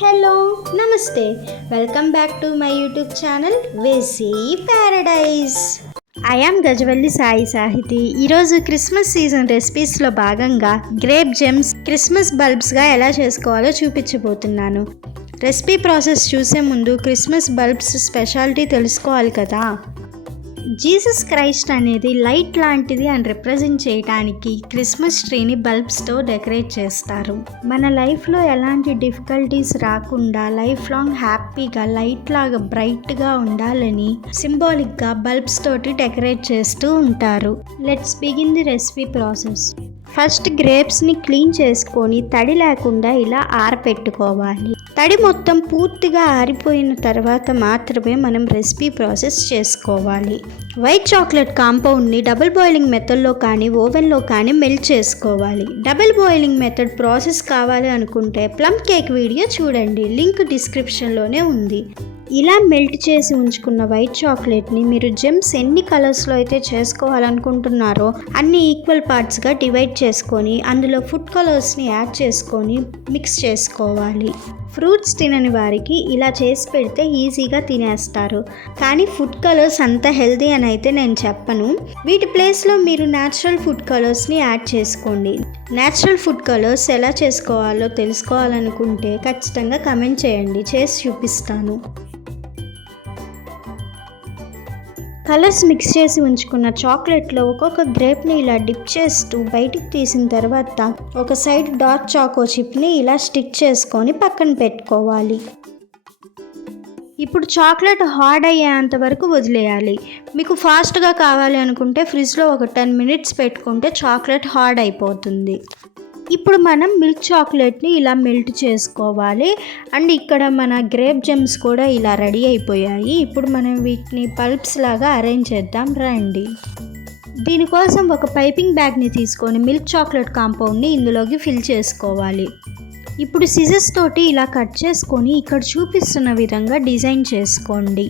Hello namaste welcome back to my YouTube channel వేసీ Paradise. I am Gajavalli Sai Sahiti. ఈరోజు Christmas season రెసిపీస్లో భాగంగా grape Gems Christmas బల్బ్స్గా ఎలా చేసుకోవాలో చూపించబోతున్నాను. రెసిపీ ప్రాసెస్ చూసే ముందు క్రిస్మస్ బల్బ్స్ స్పెషాలిటీ తెలుసుకోవాలి కదా. జీసస్ క్రైస్ట్ అనేది లైట్ లాంటిది అని రిప్రజెంట్ చేయడానికి క్రిస్మస్ ట్రీని బల్బ్స్తో డెకరేట్ చేస్తారు. మన లైఫ్లో ఎలాంటి డిఫికల్టీస్ రాకుండా లైఫ్ లాంగ్ హ్యాపీగా లైట్ లాగా బ్రైట్గా ఉండాలని సింబాలిక్గా బల్బ్స్ తోటి డెకరేట్ చేస్తూ ఉంటారు. Let's begin the recipe process. First గ్రేప్స్ని క్లీన్ చేసుకొని తడి లేకుండా ఇలా ఆరపెట్టుకోవాలి. తడి మొత్తం పూర్తిగా ఆరిపోయిన తర్వాత మాత్రమే మనం రెసిపీ ప్రాసెస్ చేసుకోవాలి. వైట్ చాక్లెట్ కాంపౌండ్ని డబుల్ బాయిలింగ్ మెథడ్లో కానీ ఓవెన్లో కానీ మెల్ట్ చేసుకోవాలి. డబుల్ బాయిలింగ్ మెథడ్ ప్రాసెస్ కావాలి అనుకుంటే ప్లమ్ కేక్ వీడియో చూడండి, లింక్ డిస్క్రిప్షన్లోనే ఉంది. ఇలా మెల్ట్ చేసి ఉంచుకున్న వైట్ చాక్లెట్ని మీరు జెమ్స్ ఎన్ని కలర్స్లో అయితే చేసుకోవాలనుకుంటున్నారో అన్ని ఈక్వల్ పార్ట్స్గా డివైడ్ చేసుకొని అందులో ఫుడ్ కలర్స్ని యాడ్ చేసుకొని మిక్స్ చేసుకోవాలి. ఫ్రూట్స్ తినని వారికి ఇలా చేసి పెడితే ఈజీగా తినేస్తారు, కానీ ఫుడ్ కలర్స్ అంత హెల్దీ అని అయితే నేను చెప్పను. వీటి ప్లేస్లో మీరు న్యాచురల్ ఫుడ్ కలర్స్ని యాడ్ చేసుకోండి. న్యాచురల్ ఫుడ్ కలర్స్ ఎలా చేసుకోవాలో తెలుసుకోవాలనుకుంటే ఖచ్చితంగా కమెంట్ చేయండి, చేసి చూపిస్తాను. కలర్స్ మిక్స్ చేసి ఉంచుకున్న చాక్లెట్లో ఒక్కొక్క గ్రేప్ని ఇలా డిప్ చేస్తూ బయటికి తీసిన తర్వాత ఒక సైడ్ డార్క్ చాకో చిప్ని ఇలా స్టిక్ చేసుకొని పక్కన పెట్టుకోవాలి. ఇప్పుడు చాక్లెట్ హార్డ్ అయ్యేంత వరకు వదిలేయాలి. మీకు ఫాస్ట్గా కావాలి అనుకుంటే ఫ్రిడ్జ్లో ఒక 10 minutes పెట్టుకుంటే చాక్లెట్ హార్డ్ అయిపోతుంది. ఇప్పుడు మనం మిల్క్ చాక్లెట్ని ఇలా మెల్ట్ చేసుకోవాలి. అండ్ ఇక్కడ మన గ్రేప్ జెమ్స్ కూడా ఇలా రెడీ అయిపోయాయి. ఇప్పుడు మనం వీటిని పల్ప్స్ లాగా అరేంజ్ చేద్దాం రండి. దీనికోసం ఒక పైపింగ్ బ్యాగ్ని తీసుకొని మిల్క్ చాక్లెట్ కాంపౌండ్ని ఇందులోకి ఫిల్ చేసుకోవాలి. ఇప్పుడు సిజర్స్ తోటి ఇలా కట్ చేసుకొని ఇక్కడ చూపిస్తున్న విధంగా డిజైన్ చేసుకోండి.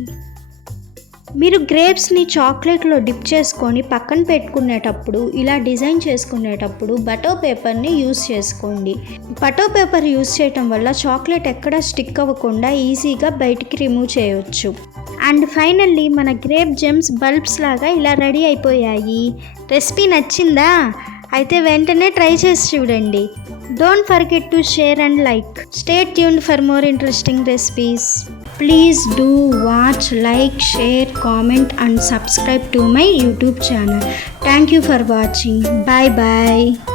మీరు గ్రేప్స్ని చాక్లెట్లో డిప్ చేసుకొని పక్కన పెట్టుకునేటప్పుడు ఇలా డిజైన్ చేసుకునేటప్పుడు బటర్ పేపర్ని యూస్ చేసుకోండి. బటర్ పేపర్ యూస్ చేయటం వల్ల చాక్లెట్ ఎక్కడ స్టిక్ అవ్వకుండా ఈజీగా బయటికి రిమూవ్ చేయవచ్చు. అండ్ ఫైనల్లీ మన గ్రేప్ జెమ్స్ బల్బ్స్ లాగా ఇలా రెడీ అయిపోయాయి. రెసిపీ నచ్చిందా? అయితే వెంటనే ట్రై చేసి చూడండి. Don't forget to share and like. Stay tuned for more interesting recipes. Please do watch, like, share, comment and subscribe to my YouTube channel. Thank you for watching. Bye bye.